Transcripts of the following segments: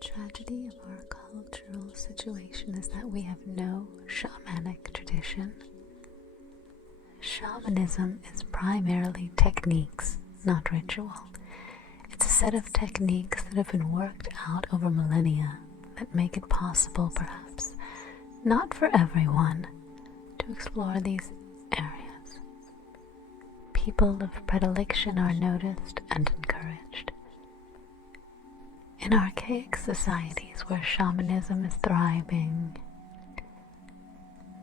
tragedy of our cultural situation is that we have no shamanic tradition. Shamanism is primarily techniques, not ritual. It's a set of techniques that have been worked out over millennia that make it possible, perhaps, not for everyone, to explore these areas. People of predilection are noticed and encouraged. In archaic societies where shamanism is thriving,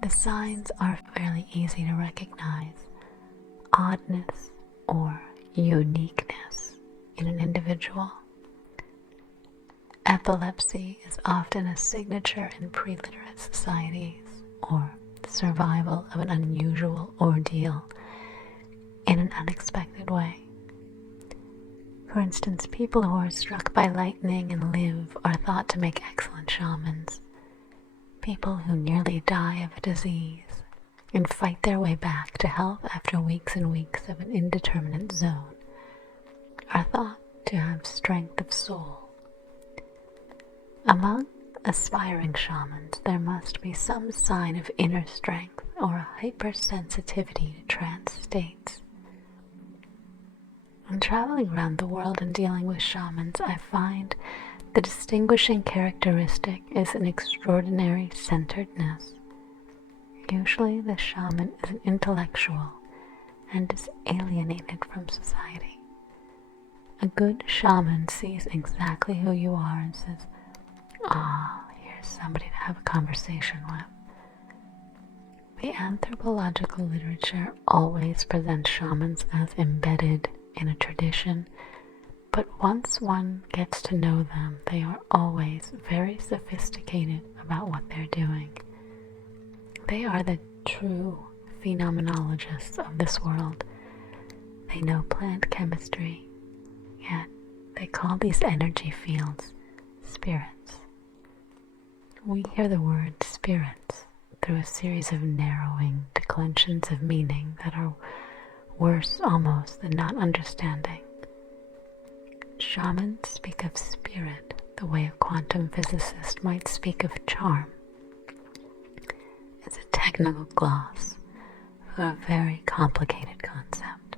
the signs are fairly easy to recognize: oddness or uniqueness in an individual. Epilepsy is often a signature in pre-literate societies, or survival of an unusual ordeal in an unexpected way. For instance, people who are struck by lightning and live are thought to make excellent shamans. People who nearly die of a disease and fight their way back to health after weeks and weeks of an indeterminate zone are thought to have strength of soul. Among aspiring shamans, there must be some sign of inner strength or a hypersensitivity to trance states. In traveling around the world and dealing with shamans, I find the distinguishing characteristic is an extraordinary centeredness. Usually the shaman is an intellectual and is alienated from society. A good shaman sees exactly who you are and says, here's somebody to have a conversation with. The anthropological literature always presents shamans as embedded in a tradition, but once one gets to know them, they are always very sophisticated about what they're doing. They are the true phenomenologists of this world. They know plant chemistry, yet they call these energy fields spirits. We hear the word spirits through a series of narrowing declensions of meaning that are worse almost than not understanding. Shamans speak of spirit the way a quantum physicist might speak of charm. It's a technical gloss for a very complicated concept.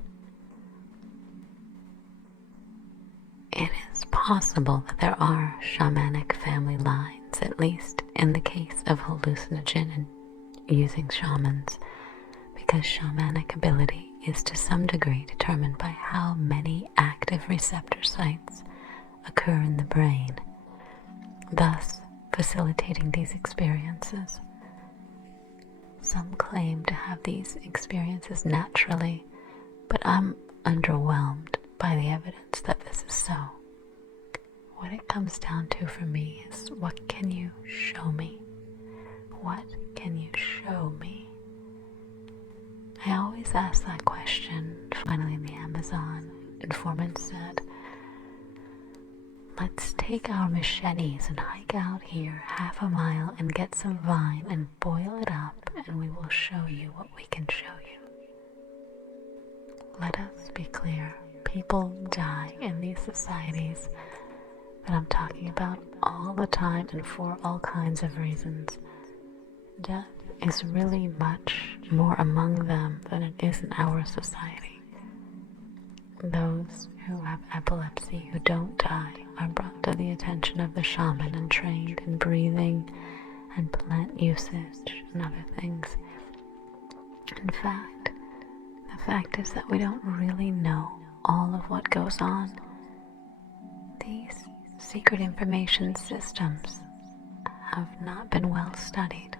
It is possible that there are shamanic family lines, at least in the case of hallucinogen and using shamans, because shamanic ability is to some degree determined by how many active receptor sites occur in the brain, thus facilitating these experiences. Some claim to have these experiences naturally, but I'm underwhelmed by the evidence that this is so. What it comes down to for me is, what can you show me? What can you show me? I always ask that question. Finally, in the Amazon, informant said, let's take our machetes and hike out here half a mile and get some vine and boil it up, and we will show you what we can show you. Let us be clear. People die in these societies that I'm talking about all the time and for all kinds of reasons. Death is really much more among them than it is in our society. Those who have epilepsy who don't die are brought to the attention of the shaman and trained in breathing and plant usage and other things. In fact, the fact is that we don't really know all of what goes on. These secret information systems have not been well studied.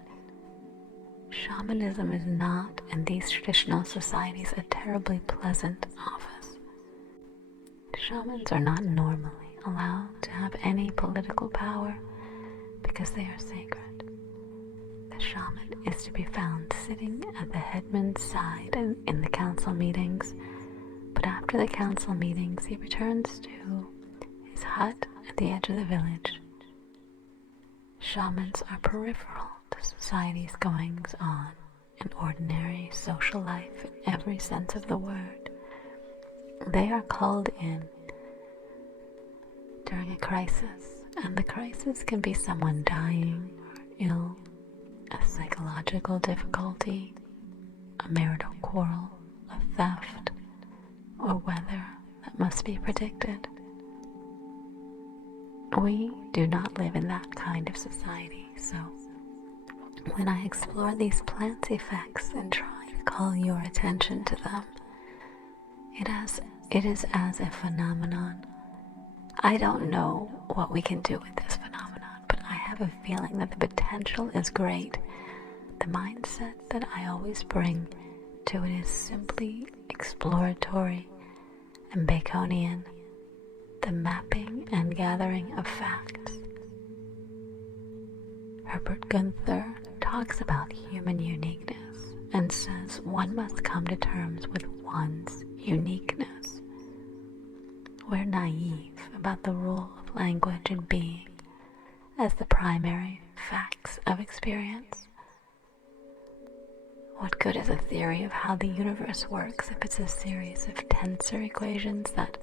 Shamanism is not, in these traditional societies, a terribly pleasant office. Shamans are not normally allowed to have any political power because they are sacred. The shaman is to be found sitting at the headman's side in the council meetings, but after the council meetings he returns to his hut at the edge of the village. Shamans are peripheral to society's goings on in ordinary social life in every sense of the word. They are called in during a crisis And the crisis can be someone dying or ill, a psychological difficulty, a marital quarrel, a theft, or weather that must be predicted. We do not live in that kind of society, so when I explore these plants' effects and try to call your attention to them, it is as a phenomenon. I don't know what we can do with this phenomenon, but I have a feeling that the potential is great. The mindset that I always bring to it is simply exploratory and Baconian, the mapping and gathering of facts. Herbert Gunther talks about human uniqueness and says one must come to terms with one's uniqueness. We're naive about the role of language and being as the primary facts of experience. What good is a theory of how the universe works if it's a series of tensor equations that,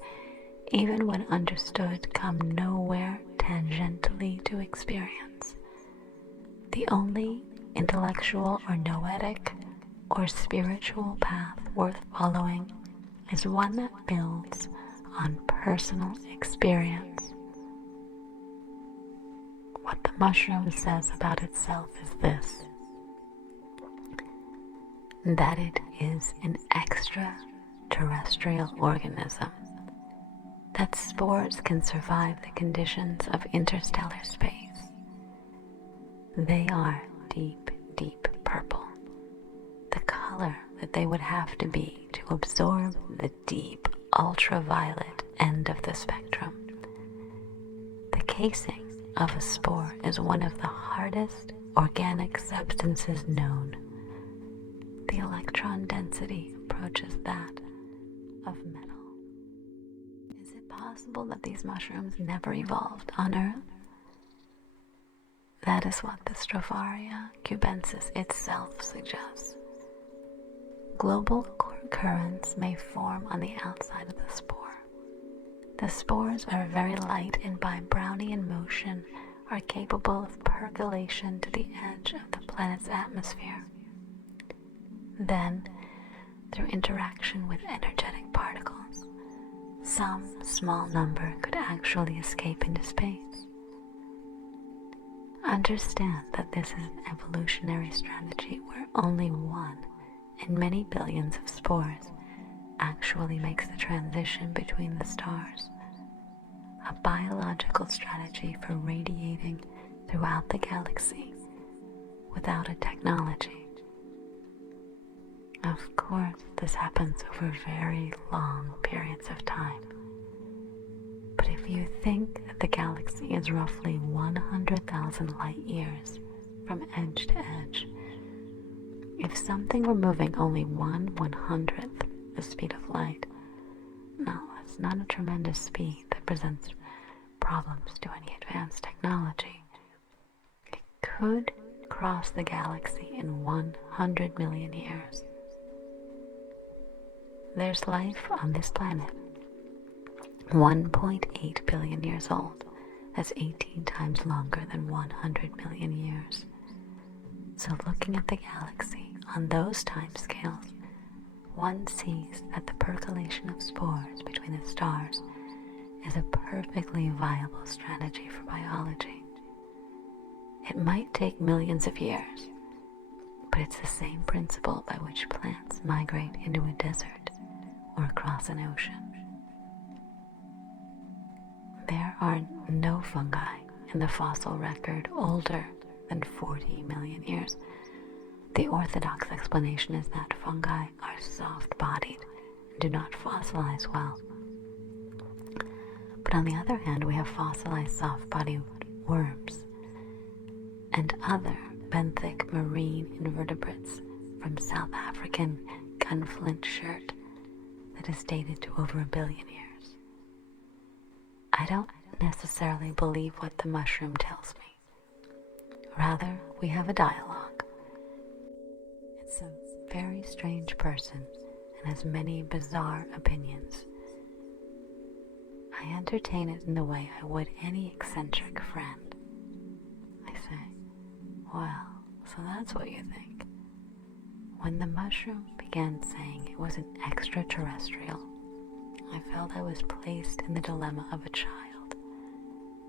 even when understood, come nowhere tangentially to experience? The only intellectual or noetic or spiritual path worth following is one that builds on personal experience. What the mushroom says about itself is this: that it is an extraterrestrial organism, that spores can survive the conditions of interstellar space. They are deep, deep purple, the color that they would have to be to absorb the deep ultraviolet end of the spectrum. The casing of a spore is one of the hardest organic substances known. The electron density approaches that of metal. Is it possible that these mushrooms never evolved on Earth? That is what the Stropharia cubensis itself suggests. Global currents may form on the outside of the spore. The spores are very light and by Brownian motion are capable of percolation to the edge of the planet's atmosphere. Then, through interaction with energetic particles, some small number could actually escape into space. Understand that this is an evolutionary strategy where only one in many billions of spores actually makes the transition between the stars, a biological strategy for radiating throughout the galaxy without a technology. Of course, this happens over very long periods of time. But if you think that the galaxy is roughly 100,000 light years from edge to edge, if something were moving only 1/100th the speed of light, no, it's not a tremendous speed that presents problems to any advanced technology. It could cross the galaxy in 100 million years. There's life on this planet, 1.8 billion years old. That's 18 times longer than 100 million years. So looking at the galaxy on those time scales, one sees that the percolation of spores between the stars is a perfectly viable strategy for biology. It might take millions of years, but it's the same principle by which plants migrate into a desert or across an ocean. There are no fungi in the fossil record older than 40 million years. The orthodox explanation is that fungi are soft-bodied and do not fossilize well. But on the other hand, we have fossilized soft-bodied worms and other benthic marine invertebrates from South African gunflint shirt that is dated to over 1 billion years. I don't necessarily believe what the mushroom tells me. Rather, we have a dialogue. It's a very strange person and has many bizarre opinions. I entertain it in the way I would any eccentric friend. I say, well, so that's what you think. When the mushroom began saying it was an extraterrestrial, I felt I was placed in the dilemma of a child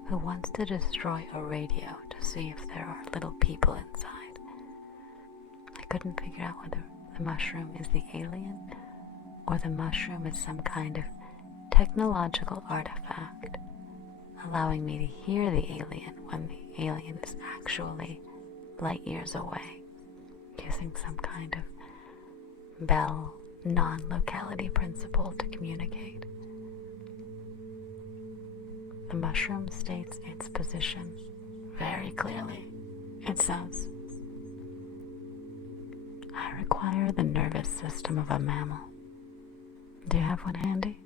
who wants to destroy a radio to see if there are little people inside. I couldn't figure out whether the mushroom is the alien or the mushroom is some kind of technological artifact allowing me to hear the alien when the alien is actually light years away, using some kind of Bell non-locality principle to communicate. The mushroom states its position very clearly. It says, I require the nervous system of a mammal. Do you have one handy?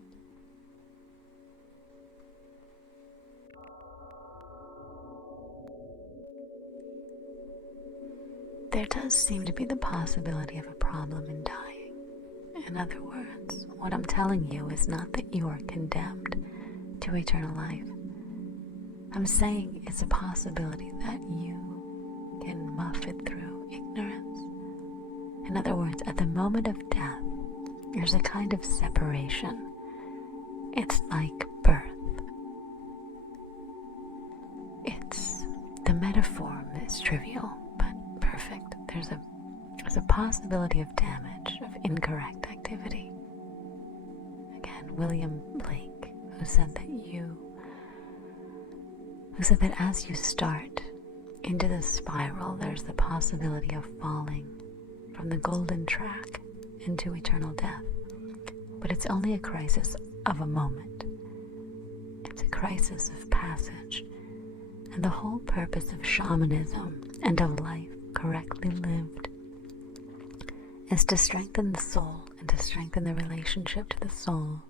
There does seem to be the possibility of a problem in dying. In other words, what I'm telling you is not that you are condemned to eternal life. I'm saying it's a possibility that you can muff it through ignorance. In other words, at the moment of death, there's a kind of separation. It's like birth. The metaphor is trivial, but perfect. There's a possibility of damage, of incorrect activity. Again, William Blake, who said that as you start into the spiral, there's the possibility of falling from the golden track into eternal death. But it's only a crisis of a moment. It's a crisis of passage. And the whole purpose of shamanism and of life correctly lived is to strengthen the soul and to strengthen the relationship to the soul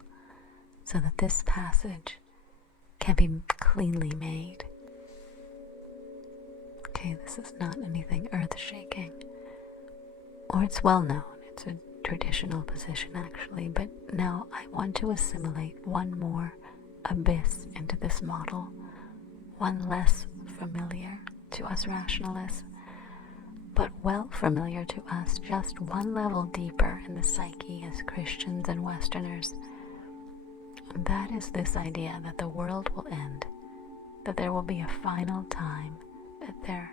so that this passage can be cleanly made. Okay, this is not anything earth-shaking, or it's well known. It's a traditional position actually, but now I want to assimilate one more abyss into this model, one less familiar to us rationalists, but well familiar to us just one level deeper in the psyche as Christians and Westerners. And that is this idea that the world will end, that there will be a final time, that there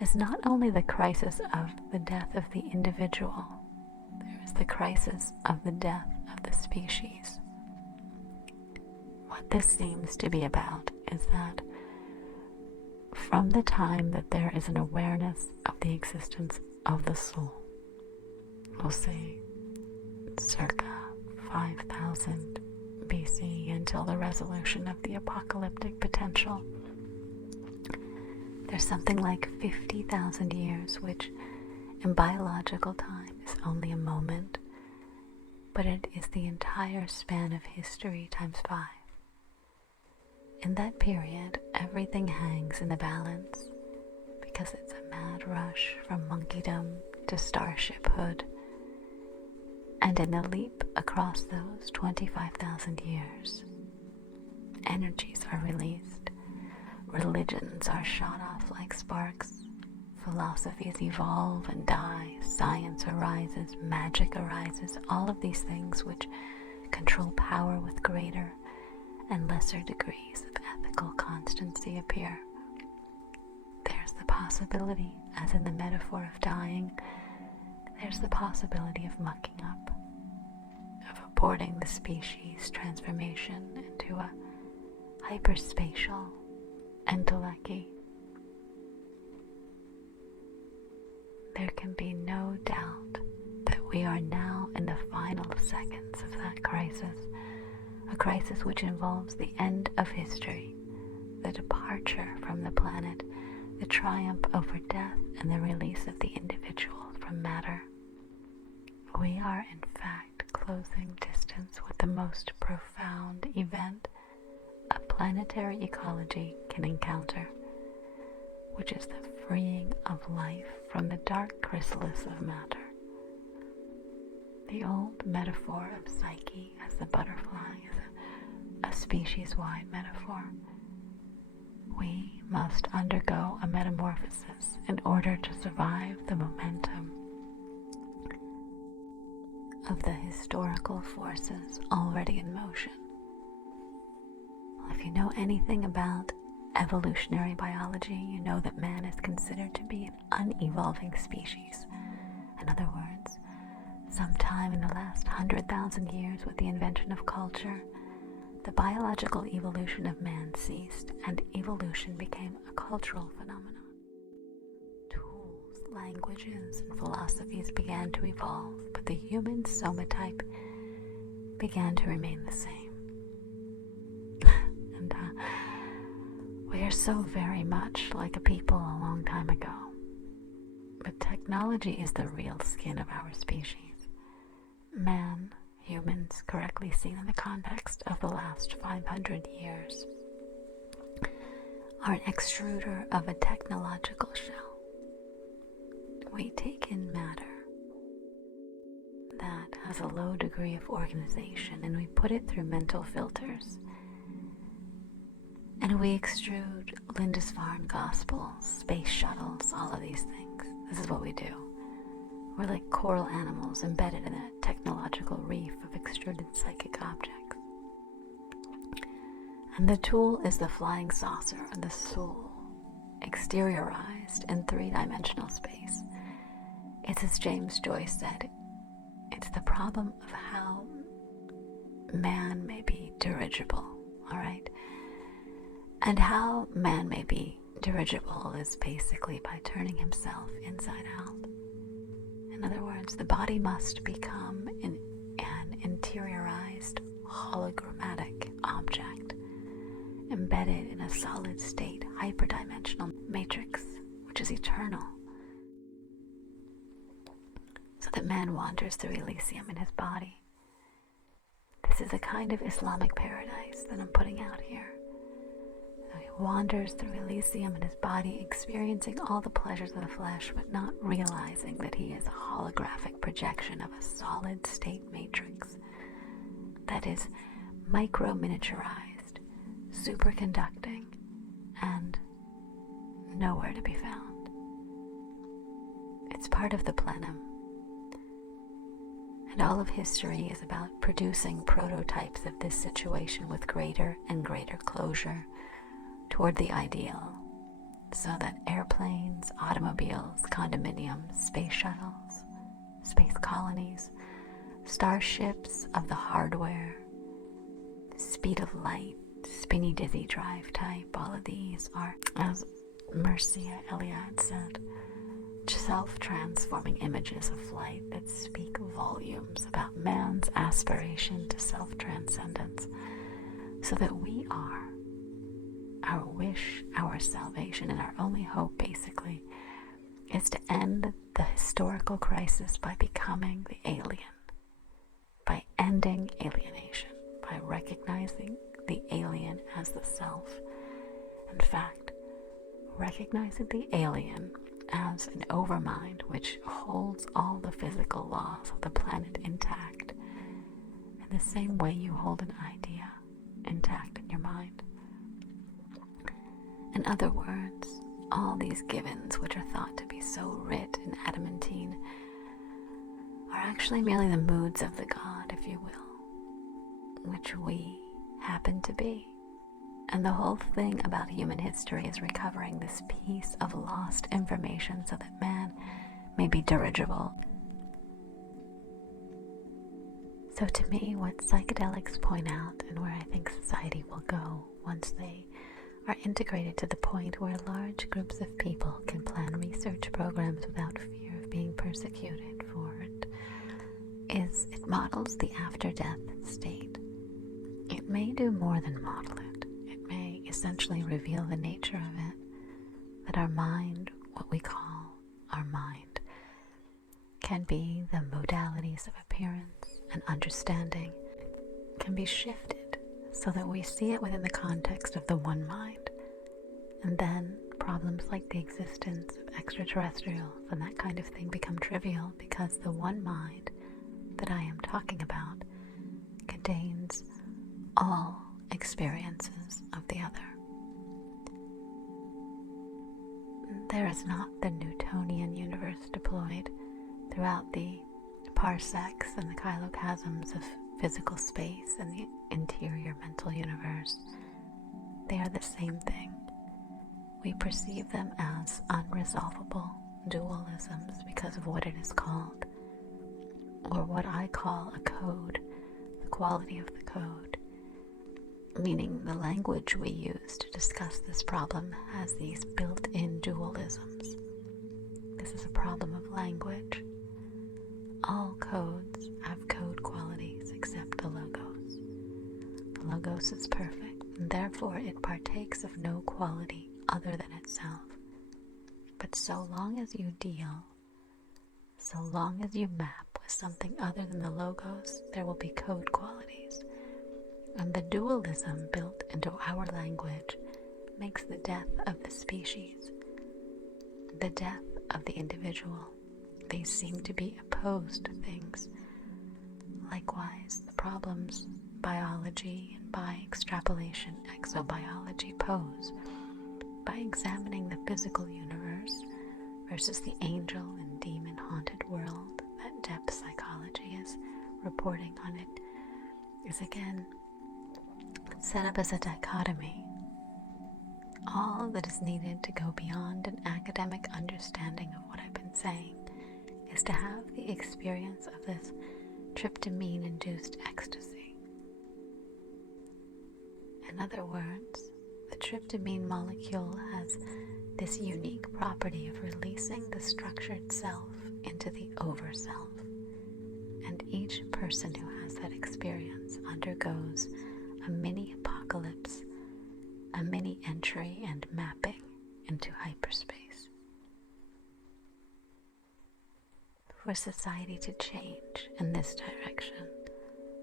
is not only the crisis of the death of the individual, there is the crisis of the death of the species. What this seems to be about is that from the time that there is an awareness of the existence of the soul, we'll say circa 5,000 BC until the resolution of the apocalyptic potential, there's something like 50,000 years, which in biological time is only a moment, but it is the entire span of history times 5. In that period, everything hangs in the balance because it's a mad rush from monkeydom to starshiphood. And in a leap across those 25,000 years, energies are released, religions are shot off like sparks, philosophies evolve and die, science arises, magic arises, all of these things which control power with greater and lesser degrees of ethical constancy appear. There's the possibility, as in the metaphor of dying, there's the possibility of mucking up, of aborting the species transformation into a hyperspatial entelechy. There can be no doubt that we are now in the final seconds of that crisis, a crisis which involves the end of history, the departure from the planet, the triumph over death, and the release of the individual from matter. We are in fact closing distance with the most profound event a planetary ecology can encounter, which is the freeing of life from the dark chrysalis of matter. The old metaphor of psyche as the butterfly is a species species-wide metaphor. We must undergo a metamorphosis in order to survive the momentum of the historical forces already in motion. Well, if you know anything about evolutionary biology, you know that man is considered to be an unevolving species. In other words, sometime in the last 100,000 years, with the invention of culture, the biological evolution of man ceased and evolution became a cultural phenomenon. Tools, languages, and philosophies began to evolve, but the human somatype began to remain the same. And we are so very much like a people a long time ago. But technology is the real skin of our species. Man, humans correctly seen in the context of the last 500 years, are an extruder of a technological shell. We take in matter that has a low degree of organization and we put it through mental filters. And we extrude Lindisfarne gospels, space shuttles, all of these things. This is what we do. We're like coral animals embedded in a technological reef of extruded psychic objects. And the tool is the flying saucer, or the soul, exteriorized in three-dimensional space. It's as James Joyce said, it's the problem of how man may be dirigible, all right? And how man may be dirigible is basically by turning himself inside out. In other words, the body must become an interiorized hologrammatic object embedded in a solid state hyperdimensional matrix, which is eternal, so that man wanders through Elysium in his body. This is a kind of Islamic paradise that I'm putting out here. He wanders through Elysium in his body, experiencing all the pleasures of the flesh, but not realizing that he is a holographic projection of a solid state matrix that is micro-miniaturized, superconducting, and nowhere to be found. It's part of the plenum. And all of history is about producing prototypes of this situation with greater and greater closure toward the ideal, so that airplanes, automobiles, condominiums, space shuttles, space colonies, starships of the hardware, speed of light, spinny dizzy drive type, all of these are, as Mircea Eliade said, self-transforming images of flight that speak volumes about man's aspiration to self-transcendence, so that we are our wish, our salvation, and our only hope, basically, is to end the historical crisis by becoming the alien, by ending alienation, by recognizing the alien as the self. In fact, recognizing the alien as an overmind which holds all the physical laws of the planet intact, in the same way you hold an idea intact in your mind. In other words, all these givens, which are thought to be so writ and adamantine, are actually merely the moods of the god, if you will, which we happen to be. And the whole thing about human history is recovering this piece of lost information so that man may be dirigible. So to me, what psychedelics point out, and where I think society will go once they are integrated to the point where large groups of people can plan research programs without fear of being persecuted for it, is it models the after-death state. It may do more than model it. It may essentially reveal the nature of it, that our mind, what we call our mind, can be the modalities of appearance and understanding, can be shifted so that we see it within the context of the one mind. And then problems like the existence of extraterrestrials and that kind of thing become trivial, because the one mind that I am talking about contains all experiences of the other. There is not the Newtonian universe deployed throughout the parsecs and the kilochasms of physical space and the interior mental universe. They are the same thing. We perceive them as unresolvable dualisms because of what it is called, or what I call a code, the quality of the code, meaning the language we use to discuss this problem has these built-in dualisms. This is a problem of language. All codes have code qualities except the logos. The logos is perfect, and therefore it partakes of no quality other than itself. But so long as you map with something other than the logos, there will be code qualities. And the dualism built into our language makes the death of the species, the death of the individual. They seem to be opposed things. Likewise, the problems biology and by extrapolation exobiology pose by examining the physical universe versus the angel and demon haunted world that depth psychology is reporting on it is again set up as a dichotomy. All that is needed to go beyond an academic understanding of what I've been saying is to have the experience of this tryptamine-induced ecstasy. In other words, the tryptamine molecule has this unique property of releasing the structured self into the overself. And each person who has that experience undergoes a mini apocalypse, a mini entry and mapping into hyperspace. For society to change in this direction,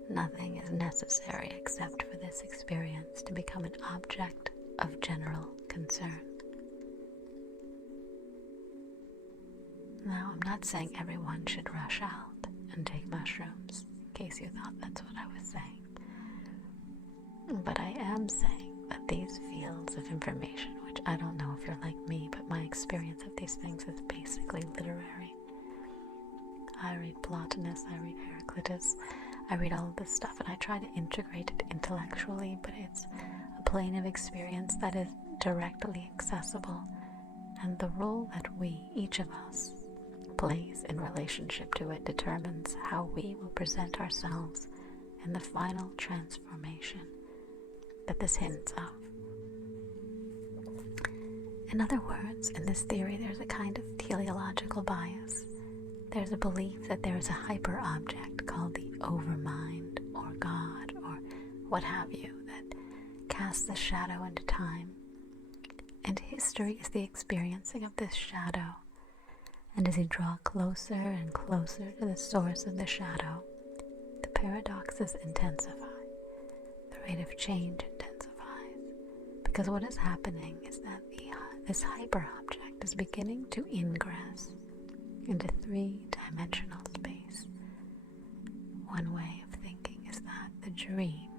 nothing is necessary except for this experience to become an object of general concern. Now, I'm not saying everyone should rush out and take mushrooms, in case you thought that's what I was saying. But I am saying that these fields of information, which I don't know if you're like me, but my experience of these things is basically literary. I read Plotinus, I read Heraclitus, I read all of this stuff, and I try to integrate it intellectually, but it's a plane of experience that is directly accessible, and the role that we, each of us, plays in relationship to it determines how we will present ourselves in the final transformation that this hints of. In other words, in this theory, there's a kind of teleological bias. There's a belief that there is a hyper-object called the overmind, or God, or what have you, that casts a shadow into time. And history is the experiencing of this shadow. And as you draw closer and closer to the source of the shadow, the paradoxes intensify. The rate of change intensifies. Because what is happening is that this hyper-object is beginning to ingress into three-dimensional space. One way of thinking is that the dream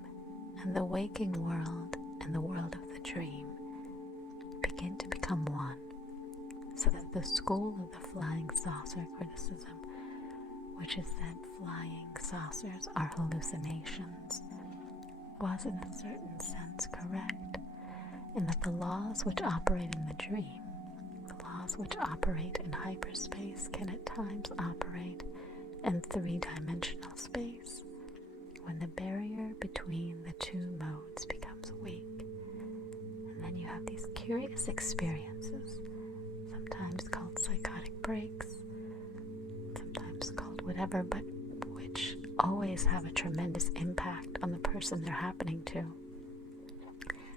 and the waking world and the world of the dream begin to become one, so that the school of the flying saucer criticism, which is that flying saucers are hallucinations, was in a certain sense correct, in that the laws which operate in the dream, the laws which operate in hyperspace, can at times operate in three-dimensional space, when the barrier between the two modes becomes weak. And then you have these curious experiences, sometimes called psychotic breaks, sometimes called whatever, but which always have a tremendous impact on the person they're happening to.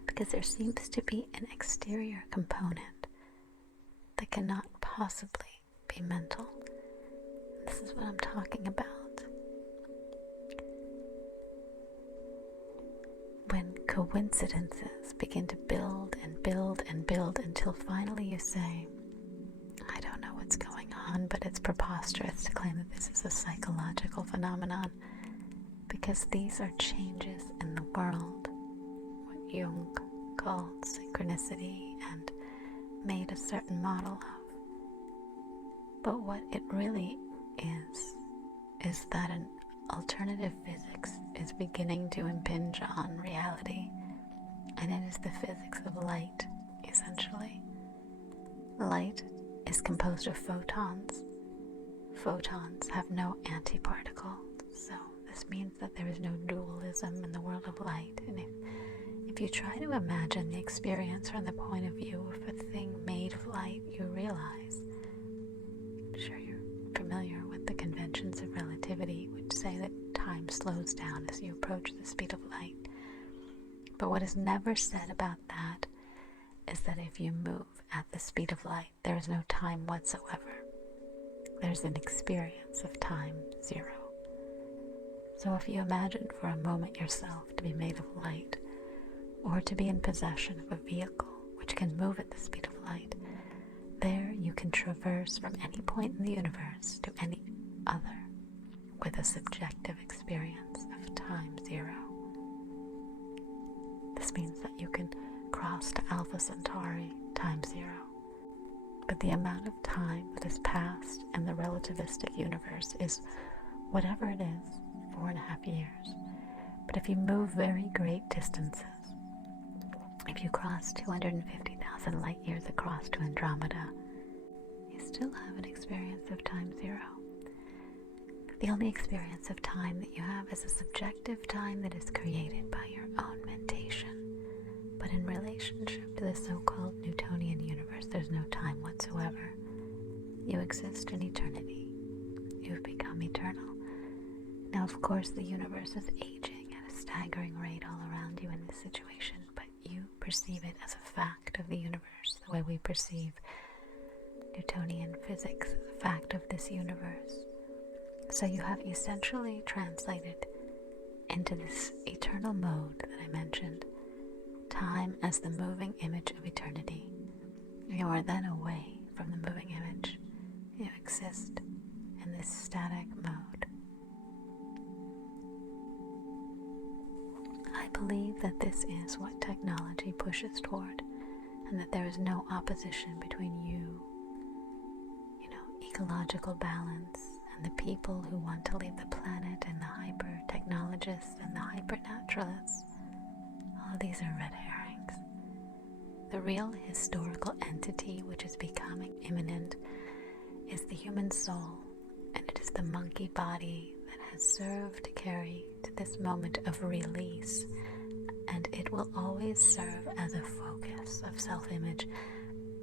Because there seems to be an exterior component that cannot possibly be mental. This is what I'm talking about. When coincidences begin to build and build and build until finally you say, I don't know what's going on, but it's preposterous to claim that this is a psychological phenomenon, because these are changes in the world. Jung called synchronicity and made a certain model of. But what it really is that an alternative physics is beginning to impinge on reality, and it is the physics of light, essentially. Light is composed of photons. Photons have no antiparticle, so this means that there is no dualism in the world of light. And if you try to imagine the experience from the point of view of a thing made of light, you realize, I'm sure you're familiar with the conventions of relativity, which say that time slows down as you approach the speed of light. But what is never said about that is that if you move at the speed of light, there is no time whatsoever. There's an experience of time zero. So if you imagine for a moment yourself to be made of light, or to be in possession of a vehicle which can move at the speed of light, there you can traverse from any point in the universe to any other with a subjective experience of time zero. This means that you can cross to Alpha Centauri time zero. But the amount of time that has passed in the relativistic universe is whatever it is, 4.5 years. But if you move very great distances, if you cross 250,000 light years across to Andromeda, you still have an experience of time zero. The only experience of time that you have is a subjective time that is created by your own mentation. But in relationship to the so-called Newtonian universe, there's no time whatsoever. You exist in eternity. You've become eternal. Now, of course, the universe is aging at a staggering rate all around you in this situation, but you perceive it as a fact of the universe, the way we perceive Newtonian physics as a fact of this universe. So you have essentially translated into this eternal mode that I mentioned, time as the moving image of eternity. You are then away from the moving image. You exist in this static mode. I believe that this is what technology pushes toward, and that there is no opposition between ecological balance, and the people who want to leave the planet, and the hyper-technologists and the hyper-naturalists. All of these are red herrings. The real historical entity which is becoming imminent is the human soul, and it is the monkey body that has served to carry to this moment of release, and it will always serve as a focus of self-image,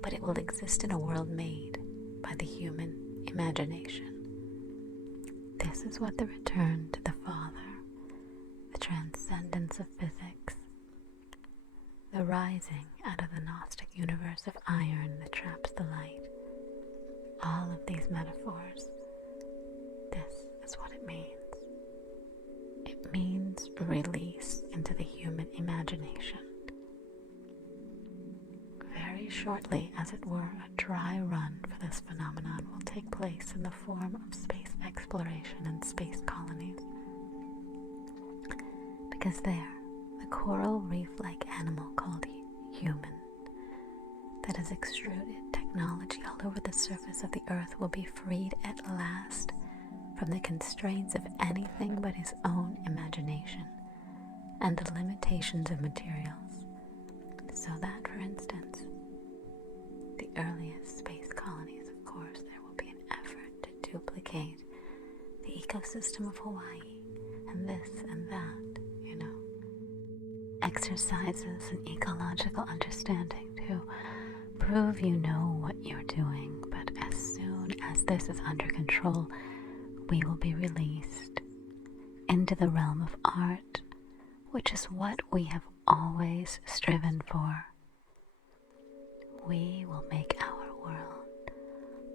but it will exist in a world made by the human imagination. This is what the return to the Father, the transcendence of physics, the rising out of the Gnostic universe of iron that traps the light, all of these metaphors, this is what it means. It means release into the human imagination. Very shortly, as it were, a dry run for this phenomenon will take place in the form of space exploration and space colonies. Because there, the coral reef-like animal called human, that has extruded technology all over the surface of the earth, will be freed at last from the constraints of anything but his own imagination and the limitations of materials. So that, for instance, the earliest space colonies, of course, there will be an effort to duplicate the ecosystem of Hawaii, and this and that, exercises an ecological understanding to prove you know what you're doing. But as soon as this is under control, we will be released into the realm of art, which is what we have always striven for. We will make our world,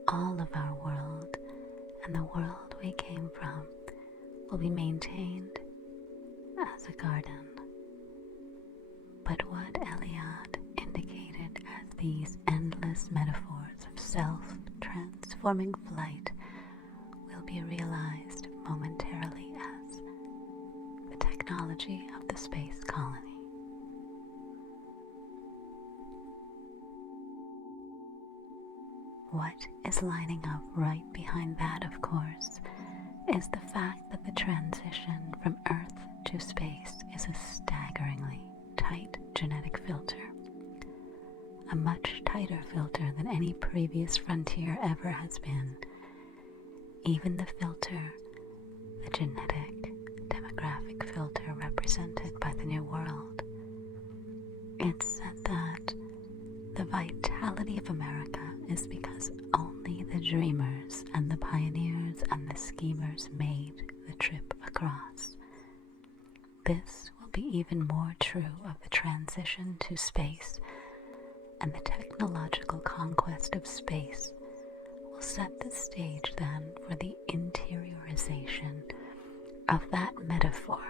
all of our world, and the world we came from will be maintained as a garden. But what Eliade indicated as these endless metaphors of self-transforming flight will be realized momentarily as the technology of the space colony. What is lining up right behind that, of course, is the fact that the transition from Earth to space is a staggeringly tight genetic filter, a much tighter filter than any previous frontier ever has been. Even the filter, the genetic, demographic filter represented by the New World. It's said that the vitality of America is because only the dreamers and the pioneers and the schemers made the trip across. This will be even more true of the transition to space, and the technological conquest of space will set the stage then for the interiorization of that metaphor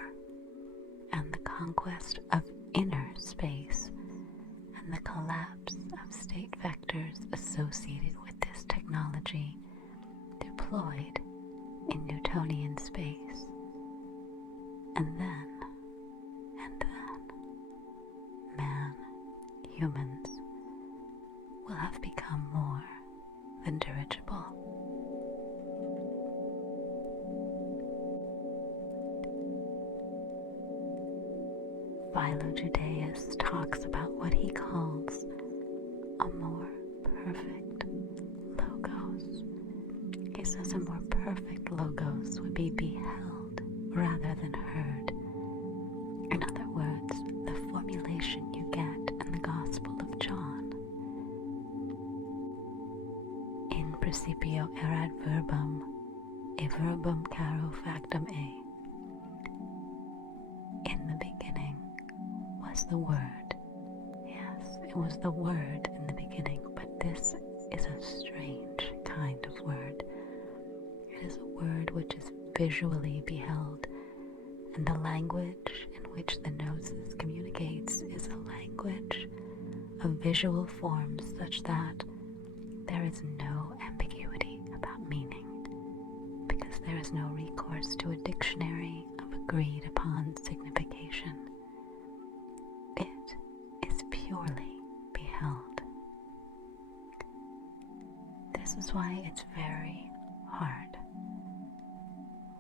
and the conquest of inner space and the collapse of state vectors associated with this technology deployed in Newtonian space. And then, man, humans, will have become more than dirigible. Philo-Judaeus talks about what he calls a more perfect logos. He says a more perfect logos would be beheld rather than heard. In other words, the formulation you get in the Gospel of John. In principio erat verbum, e verbum caro factum e. In the beginning was the Word. Yes, it was the Word in the beginning, but this is a strange kind of word. It is a word which is visually beheld, and the language in which the gnosis communicates is a language of visual forms such that there is no ambiguity about meaning, because there is no recourse to a dictionary of agreed upon signification. It is purely beheld. This is why it's very hard.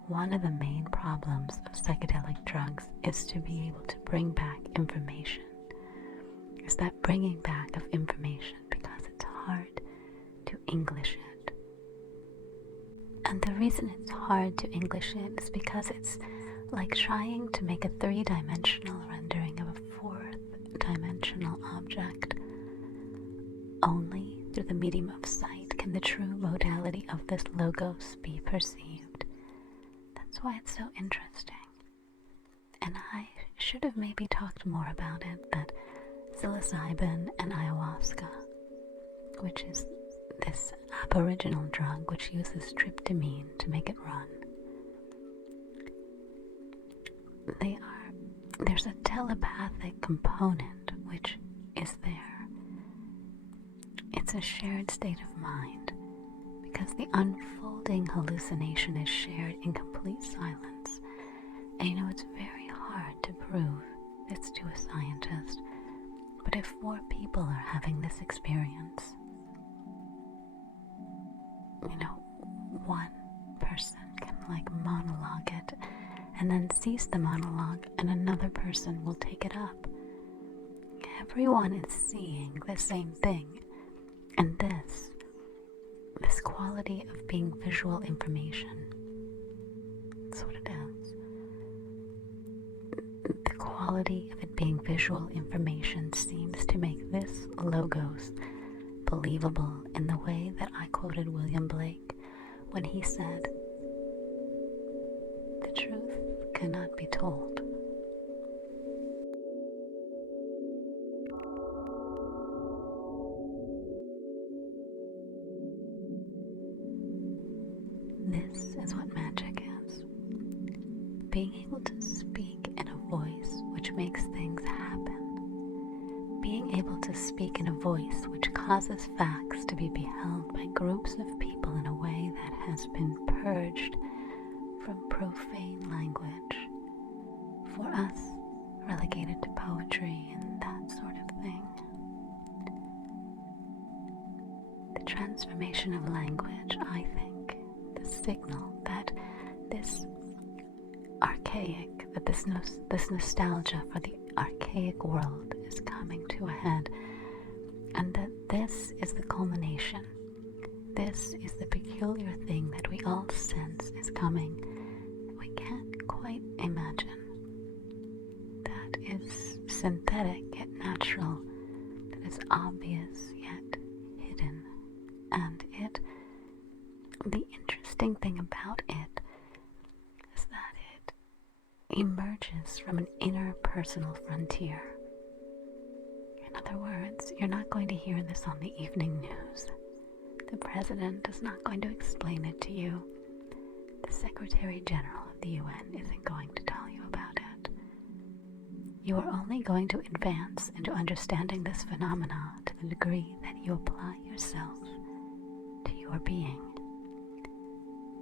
One of the main problems of psychedelic drugs is to be able to bring back information. Is that bringing back of information, because it's hard to English it. And the reason it's hard to English it is because it's like trying to make a three-dimensional rendering of a fourth-dimensional object. Only through the medium of sight can the true modality of this logos be perceived. That's why it's so interesting. And I should have maybe talked more about it, that psilocybin and ayahuasca, which is this aboriginal drug which uses tryptamine to make it run, there's a telepathic component which is there. It's a shared state of mind, because the unfolding hallucination is shared in complete silence. And it's very hard to prove this to a scientist, but if 4 people are having this experience, one person can monologue it and then cease the monologue, and another person will take it up. Everyone is seeing the same thing, and this quality of being visual information, that's what it is. The quality of it being visual information seems to make this logos believable in the way that I quoted William Blake when he said, "The truth cannot be told." This is what magic is. Being able to speak in a voice which makes things happen. Being able to speak in a voice which causes facts to be beheld by groups of people in a way that has been purged from profane language. For us, relegated to poetry and that sort of thing. The transformation of language, I think, the signal that this archaic, that this nostalgia for the archaic world is coming to a head, and that this is the culmination. This is the peculiar thing that we all sense is coming, that we can't quite imagine, that is synthetic yet natural, that is obvious yet hidden. And the interesting thing about it is that it emerges from an interpersonal frontier. In other words, you're not going to hear this on the evening news. The president is not going to explain it to you. The Secretary General of the UN isn't going to tell you about it. You are only going to advance into understanding this phenomena to the degree that you apply yourself to your being,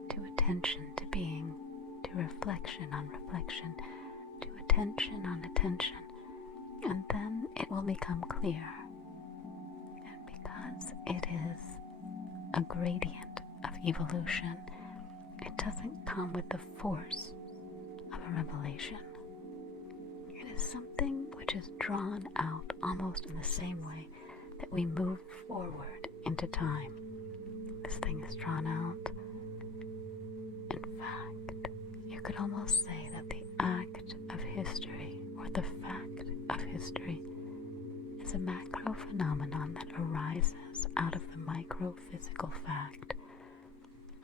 to attention to being, to reflection on reflection, to attention on attention, and then it will become clear. And because it is a gradient of evolution, it doesn't come with the force of a revelation. It is something which is drawn out almost in the same way that we move forward into time. This thing is drawn out. In fact, you could almost say that the act of history, or the fact of history, is a macro phenomenon that arises out of the micro-physical fact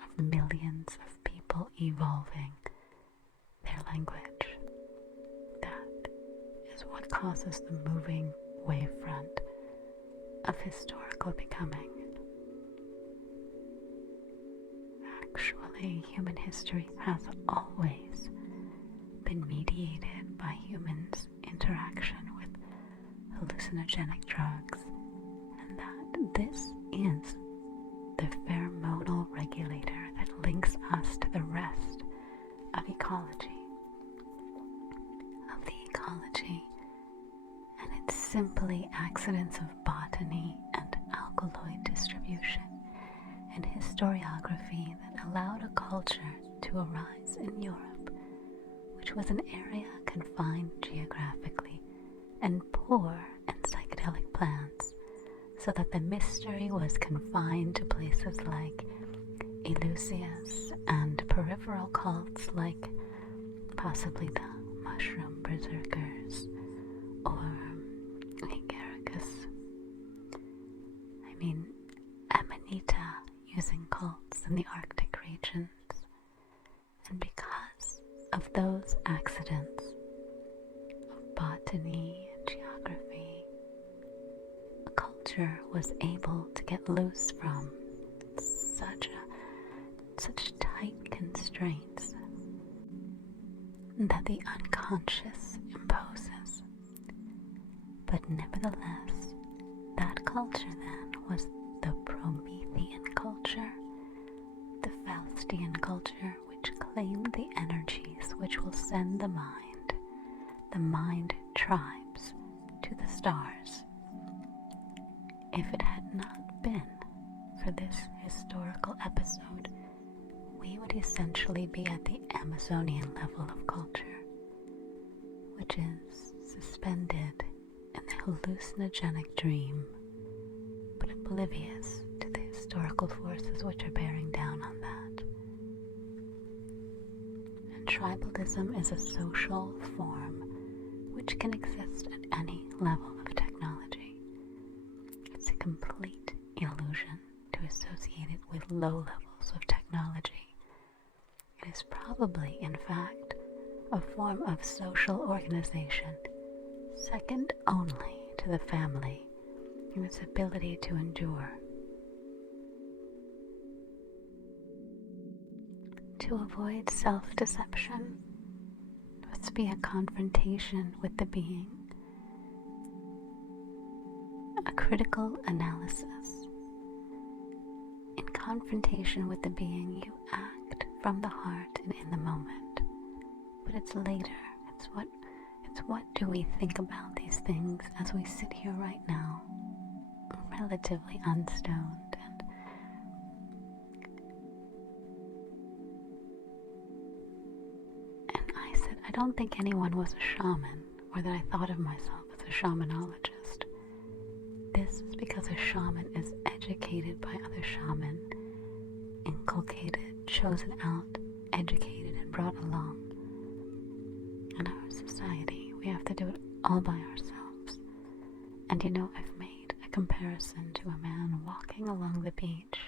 of millions of people evolving their language. That is what causes the moving wavefront of historical becoming. Actually, human history has always been mediated by humans' interaction with hallucinogenic drugs, and that this is the pheromonal regulator that links us to the rest of ecology, and it's simply accidents of botany and alkaloid distribution and historiography that allowed a culture to arise in Europe, which was an area confined geographically and poor in psychedelic plants, so that the mystery was confined to places like Eleusis and peripheral cults like possibly the mushroom berserkers or Agaricus. Amanita using cults in the Arctic regions. And because of those accidents of botany and geography, a culture was able to get loose from such tight constraints that the unconscious imposes. But nevertheless, that culture then was the Promethean culture, the Faustian culture, which claimed the energies which will send the mind tribes, to the stars. If it had not been for this historical episode, we would essentially be at the Amazonian level of culture, which is suspended in the hallucinogenic dream, but oblivious to the historical forces which are bearing down on that. And tribalism is a social form which can exist at any level of technology. It's a complete illusion to associate it with low levels of technology. It is probably, in fact, a form of social organization second only to the family in its ability to endure. To avoid self-deception must be a confrontation with the being, a critical analysis. In confrontation with the being, you act from the heart and in the moment, but it's later. It's what do we think about these things as we sit here right now, relatively unstoned and I don't think anyone was a shaman, or that I thought of myself as a shamanologist. This is because a shaman is educated by other shaman, inculcated, chosen out, educated, and brought along. In our society, we have to do it all by ourselves. And I've made a comparison to a man walking along the beach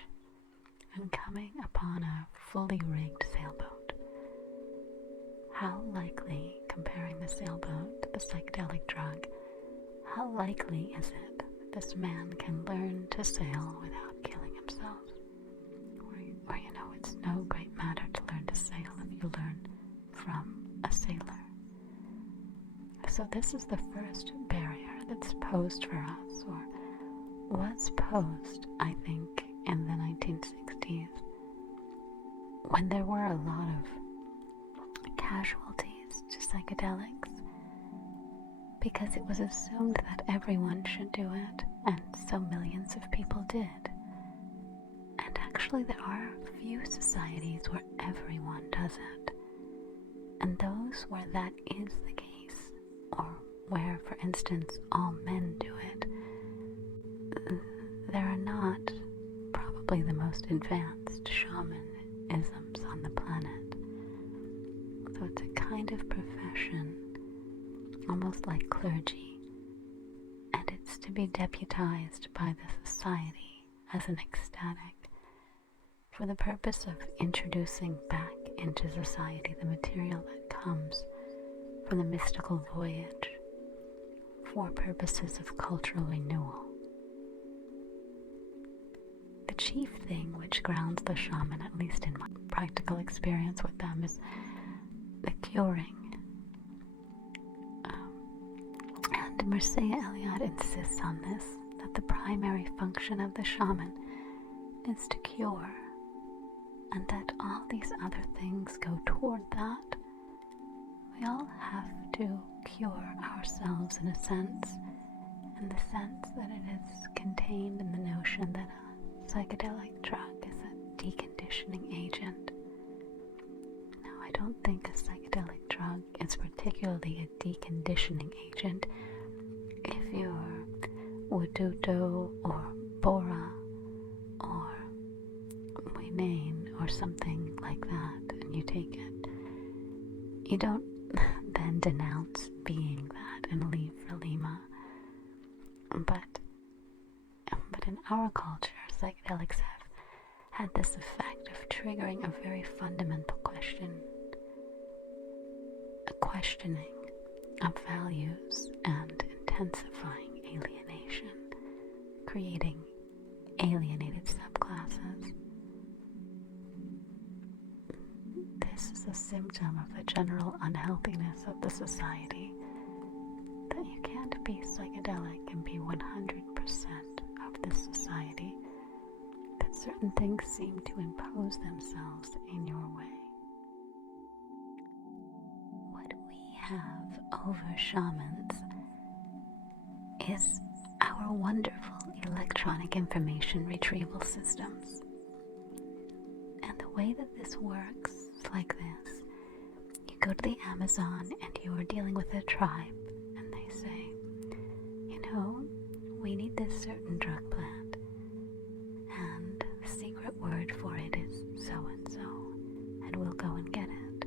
and coming upon a fully rigged sailboat. How likely, comparing the sailboat to the psychedelic drug, how likely is it that this man can learn to sail without killing himself? Or it's no great matter to learn to sail if you learn from a sailor. So this is the first barrier that's posed for us, or was posed, I think, in the 1960s, when there were a lot of casualties to psychedelics, because it was assumed that everyone should do it, and so millions of people did. And actually there are few societies where everyone does it, and those where that is the case, or where, for instance, all men do it, there are not probably the most advanced shamanisms on the planet. So it's a kind of profession, almost like clergy, and it's to be deputized by the society as an ecstatic, for the purpose of introducing back into society the material that comes from the mystical voyage, for purposes of cultural renewal. The chief thing which grounds the shaman, at least in my practical experience with them, is the curing. And Mircea Eliade insists on this, that the primary function of the shaman is to cure, and that all these other things go toward that. We all have to cure ourselves in a sense, in the sense that it is contained in the notion that a psychedelic drug is a deconditioning agent. Now, I don't think a psychedelic drug is particularly a deconditioning agent if you're Wududo or Bora or Widen or something like that, and you take it. You don't then denounce being that and leave for Lima. But in our culture, psychedelics have had this effect of triggering a very fundamental question, a questioning of values and intensifying alienation, creating alienated subclasses. This is a symptom of the general unhealthiness of the society, that you can't be psychedelic and be 100% of this society, that certain things seem to impose themselves in your way. What we have over shamans is our wonderful electronic information retrieval systems. And the way that this works is like this. You go to the Amazon and you are dealing with a tribe, and they say, we need this certain drug plant, and the secret word for it is so and so, and we'll go and get it.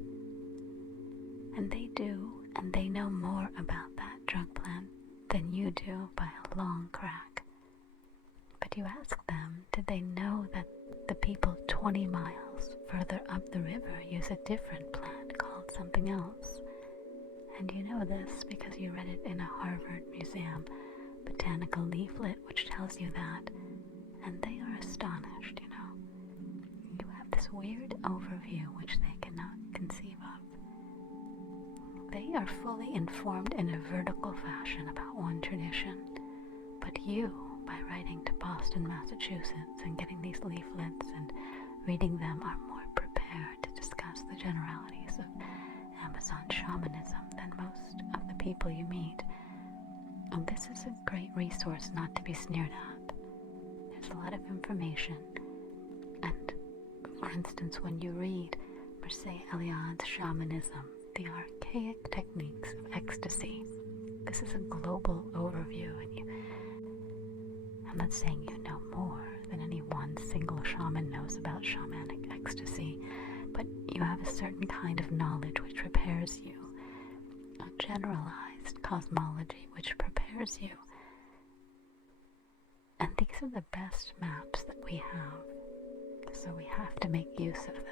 And they do, and they know more about that drug plant than you do by a long crack. But you ask them, did they know that the people 20 miles further up the river use a different plant called something else? And you know this because you read it in a Harvard Museum botanical leaflet which tells you that, and they are astonished. You have this weird overview which they cannot conceive of. They are fully informed in a vertical fashion about one tradition, but you, by writing to Boston, Massachusetts, and getting these leaflets and reading them, are more prepared to discuss the generalities of Amazon shamanism than most of the people you meet. And this is a great resource not to be sneered at. There's a lot of information, and for instance, when you read Mircea Eliade's Shamanism the archaic techniques of ecstasy. This is a global overview, and I'm not saying you know more than any one single shaman knows about shamanic ecstasy, but you have a certain kind of knowledge which prepares you, a generalized cosmology which prepares you. And these are the best maps that we have, so we have to make use of them.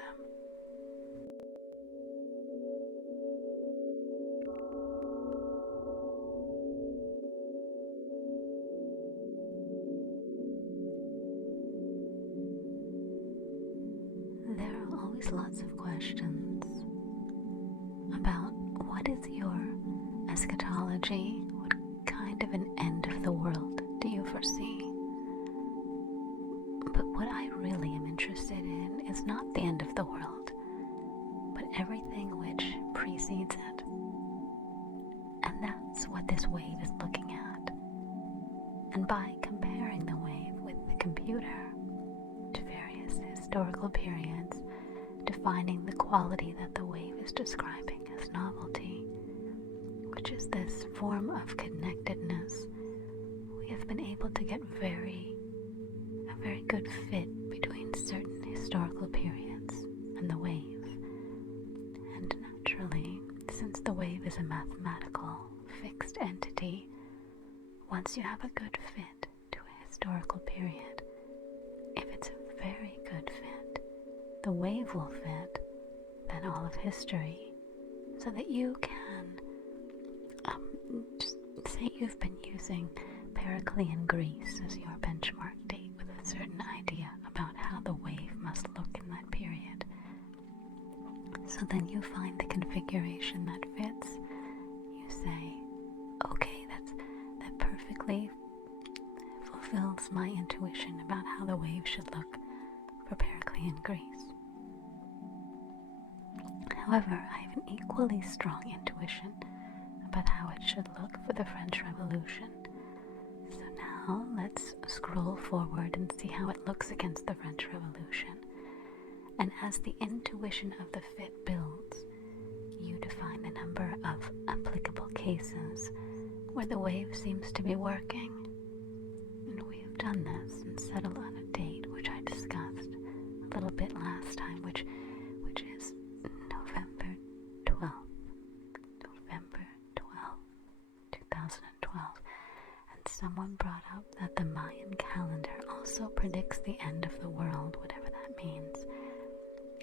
There are always lots of questions about what is your eschatology, what kind of an end of the world do you foresee? But what I really am interested in is not the end of the world, but everything which precedes it. And that's what this wave is looking at. And by comparing the wave with the computer to various historical periods, defining the quality that the wave is describing as novelty, which is this form of connectedness, we have been able to get a very good fit between certain historical periods and the wave. And naturally, since the wave is a mathematical, fixed entity, once you have a good fit to a historical period, if it's a very good fit, the wave will fit, then all of history, so that you can just say you've been using Berkeley in Greece as your benchmark date with a certain idea about how the wave must look in that period. So then you find the configuration that fits. You say, okay, that perfectly fulfills my intuition about how the wave should look for Berkeley in Greece. However, I have an equally strong intuition about how it should look for the French Revolution. So now let's scroll forward and see how it looks against the French Revolution. And as the intuition of the fit builds, you define the number of applicable cases where the wave seems to be working. And we have done this and settled on a date which I discussed a little bit last time, which is November 12th, 2012. And someone brought up that the Mayan calendar also predicts the end of the world, whatever that means.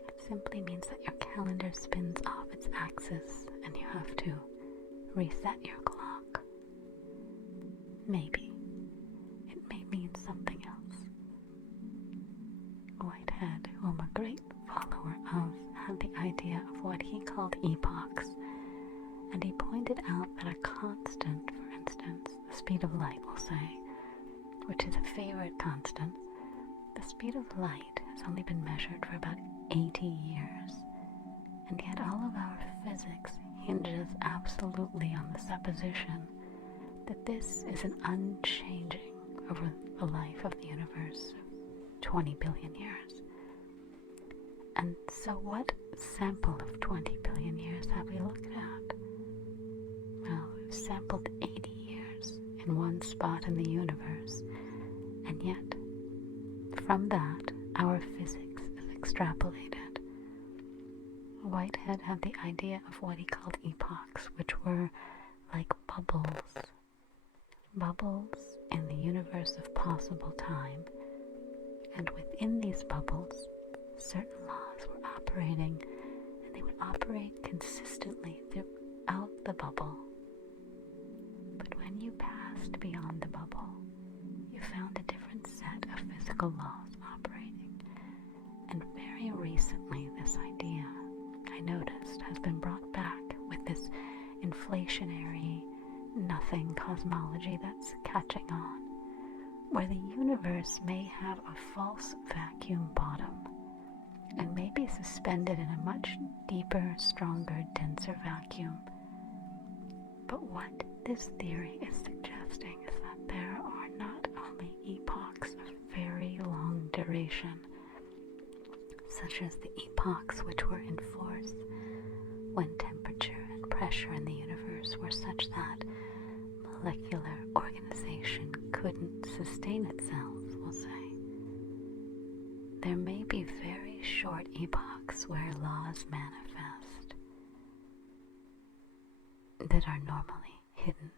It simply means that your calendar spins off its axis and you have to reset your clock. Maybe. It may mean something else. Whitehead, who I'm a great follower of, had the idea of what he called epochs, and he pointed out that a constant, for instance, the speed of light, we'll say, which is a favorite constant, the speed of light has only been measured for about 80 years, and yet all of our physics hinges absolutely on the supposition that this is an unchanging over the life of the universe of 20 billion years. And so what sample of 20 billion years have we looked at? Well, we've sampled 80 years in one spot in the universe, and yet from that our physics is extrapolated. Whitehead had the idea of what he called epochs, which were like bubbles in the universe of possible time, and within these bubbles certain laws were operating, and they would operate consistently throughout the bubble. But when you passed beyond the bubble, you found a different set of physical laws operating. And very recently this idea, I noticed, has been brought back with this inflationary nothing cosmology that's catching on, where the universe may have a false vacuum bottom and may be suspended in a much deeper, stronger, denser vacuum. But what this theory is suggesting is that there are not only epochs of very long duration, such as the epochs which were in force when temperature and pressure in the universe were such that molecular organization couldn't sustain itself, we'll say. There may be very short epochs where laws manifest that are normally hidden.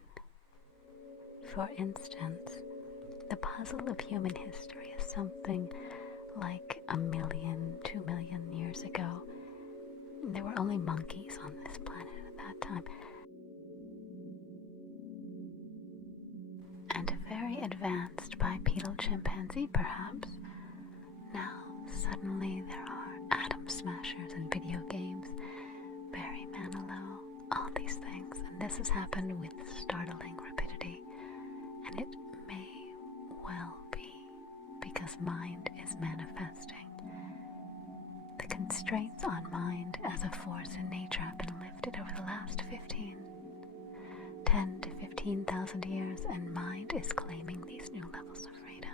For instance, the puzzle of human history is something like 1 million, 2 million years ago. There were only monkeys on this planet at that time. And a very advanced bipedal chimpanzee, perhaps. Now, suddenly there are atom smashers and video games, Barry Manilow, all these things. And this has happened with startling rapidity. And it may well be because mind is manifesting. The constraints on mind as a force in nature have been lifted over the last 10 to 15,000 years, and mind is claiming these new levels of freedom.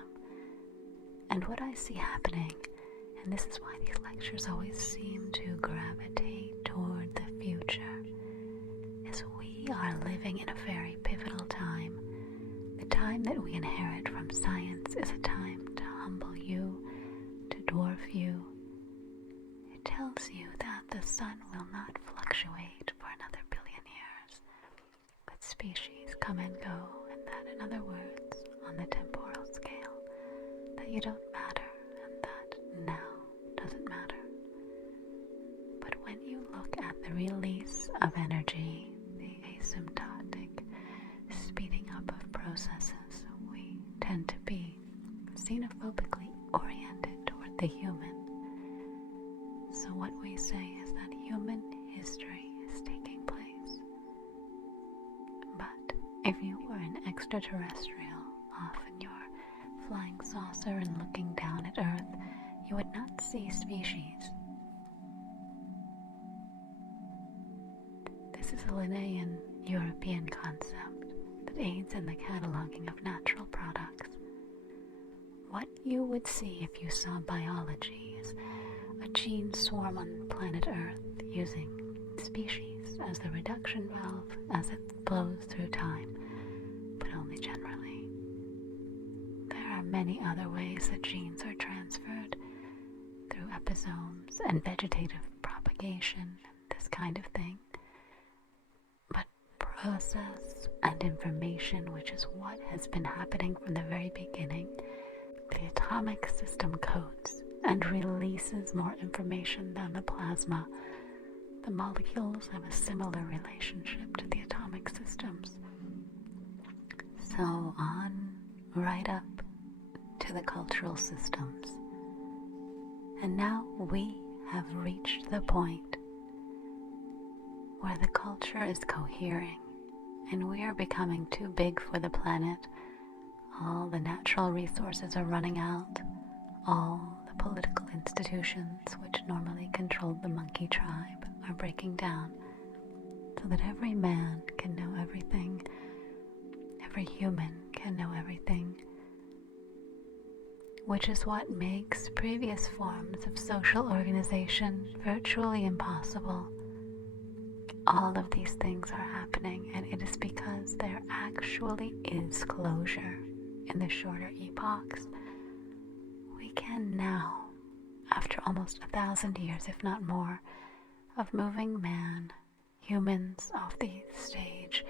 And what I see happening, and this is why these lectures always seem to gravitate toward the future, is we are living in a very pivotal time. The time that we inherit from science is a time to humble you, to dwarf you. It tells you that the sun will not fluctuate for another billion years, but species come and go, and that, in other words, on the temporal scale, that you don't matter, and that now doesn't matter. But when you look at the release of energy, the asymptotic speeding up of processes, we tend to be xenophobically oriented toward the human. So what we say is that human history is taking place. But if you were an extraterrestrial off in your flying saucer and looking down at Earth, you would not see species. This is a Linnaean European concept that aids in the cataloging of natural products. What you would see if you saw biology is a gene swarm on planet Earth using species as the reduction valve as it flows through time, but only generally. There are many other ways that genes are transferred through episomes and vegetative propagation, this kind of thing. But process and information, which is what has been happening from the very beginning, the atomic system codes and releases more information than the plasma. The molecules have a similar relationship to the atomic systems. So on right up to the cultural systems. And now we have reached the point where the culture is cohering and we are becoming too big for the planet. All the natural resources are running out. All the political institutions which normally controlled the monkey tribe are breaking down, so that every man can know everything, every human can know everything, which is what makes previous forms of social organization virtually impossible. All of these things are happening, and it is because there actually is closure in the shorter epochs. We can now, after almost 1,000 years, if not more, of moving man, humans off the stage,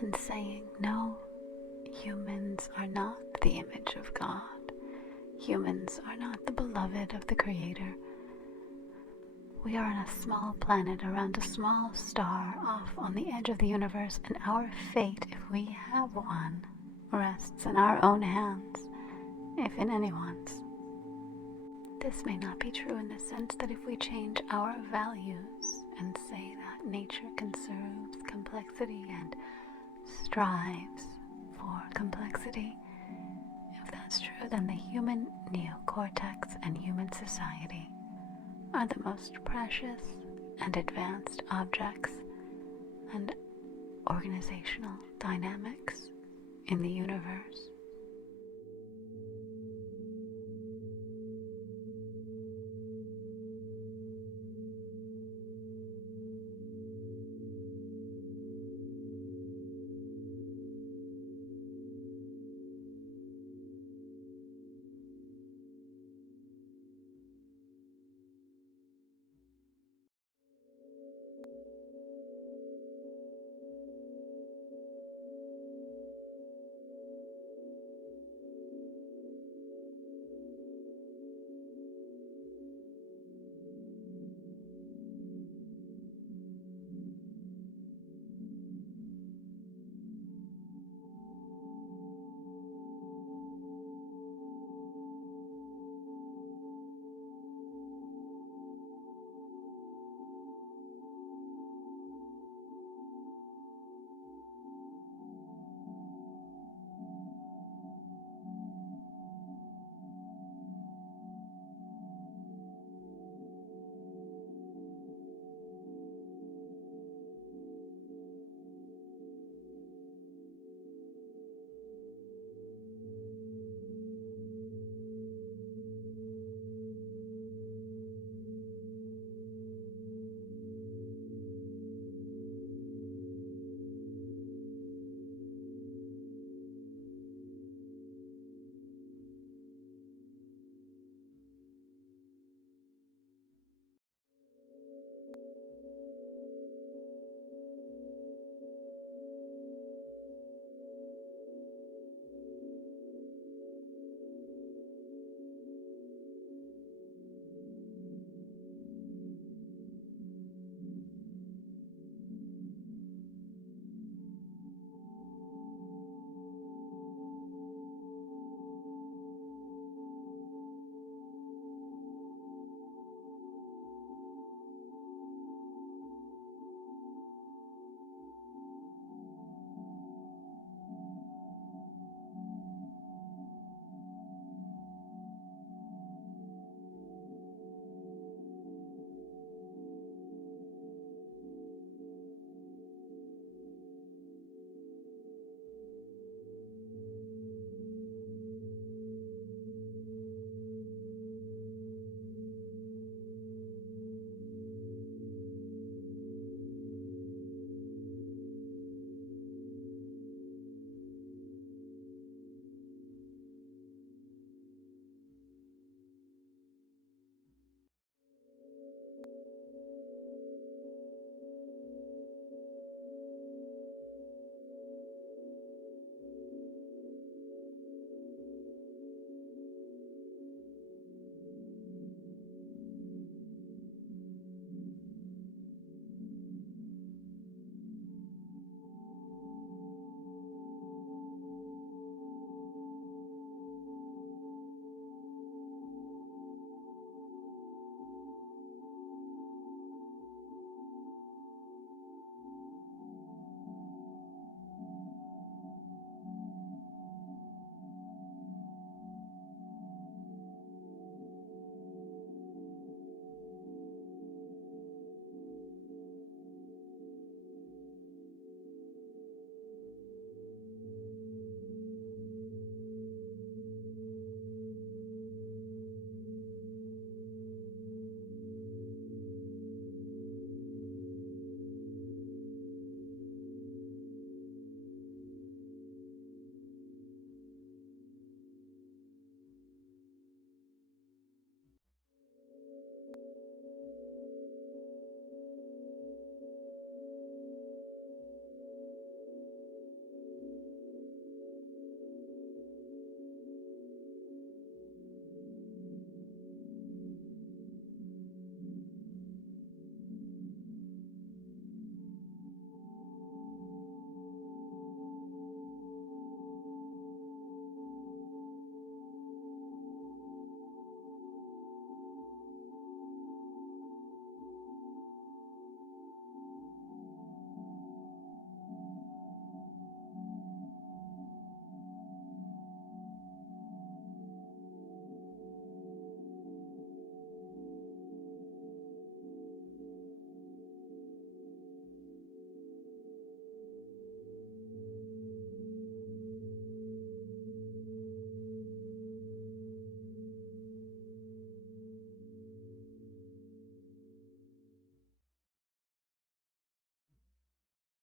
and saying, no, humans are not the image of God. Humans are not the beloved of the Creator. We are on a small planet around a small star off on the edge of the universe, and our fate, if we have one, rests in our own hands, if in anyone's. This may not be true in the sense that if we change our values and say that nature conserves complexity and strives for complexity, if that's true, then the human neocortex and human society are the most precious and advanced objects and organizational dynamics in the universe.